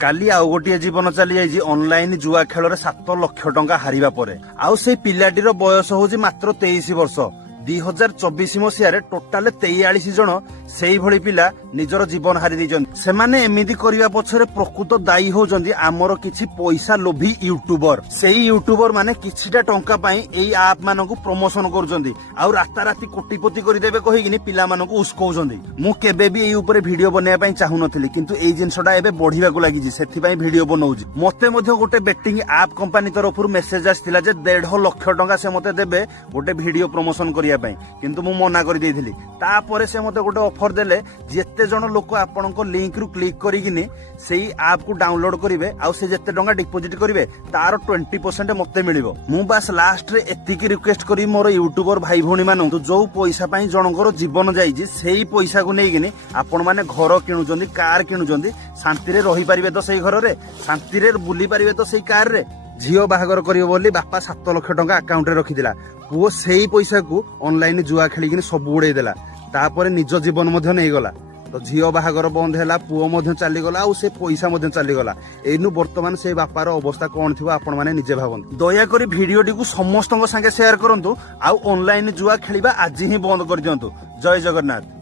काली आउ गोटे जीवन चली जाइए ऑनलाइन जुआ खेल 7 लाख टंका हारिबा परे आउ से पिलाटीर बयस होउछि मात्र 23 वर्ष 2024 मसीह टोटाल 43 जन से भली पिला निजर जीवन हारी दी सेमाने एमिदी करिया पछरे प्रकृत दायी होजंदी आमर किछि पैसा लोभी यूट्यूबर सेही यूट्यूबर माने किछिटा टंका पाई एई ऐप मानकु प्रमोशन करूजंदी आउ राता राती कोटिपति करि देबे कहिगिनी पिला मानकु उस्कौजंदी मु केबे भी एई ऊपर वीडियो बनेया पई चाहू नथिली किंतु एई जिंसटा एबे बढ़िबा को लागि सेथि पई वीडियो बनौजी मते मध्ये गोटे बेटिंग ऐप कंपनी तरफरु मेसेज आस्थिला जे 1.5 लाख टंका से मते देबे गोटे वीडियो प्रमोशन करिया पई किंतु मु मना करि देइथिली तापरे से मते गोटे ऑफर देले जेते जण लोक आपनको लिंक रु क्लिक करिगिनी सेही ऐप को डाउनलोड करिवे आउ से जेते टंका डिपॉजिट करिवे तार 20% मते मिलिबो मु बस लास्ट रे एतिकी रिक्वेस्ट करी मोर यूट्यूबर भाई भौणी मानु तो जो पैसा पई जनकर जीवन जाईजी सेही पैसा को नेगिनी आपण माने घर किनुजंदी कार किनुजंदी शांति रे रही परिबे तो सेही घर रे शांति रे बुली परिबे तो सेही कार रे झियो बाहागर करियो बोली बापा 7 लाख टंका अकाउंट रे रखिदिला पुओ सेही पैसा को ऑनलाइन जुआ खेलिकिनी सब उड़े देला तापर निज जीवन मध्य नहीं गला तो झियो बाहागर बंद हैला पुओ मध्य चली गला आ से पैसा मध्य चली गला एनु वर्तमान से बापार अवस्था कोन थिबो आपण माने निजे भाबन दया करी वीडियोटी को समस्त संगे शेयर करंतु आ ऑनलाइन जुआ खेलिबा आज ही बंद कर दियंतु जय जगन्नाथ।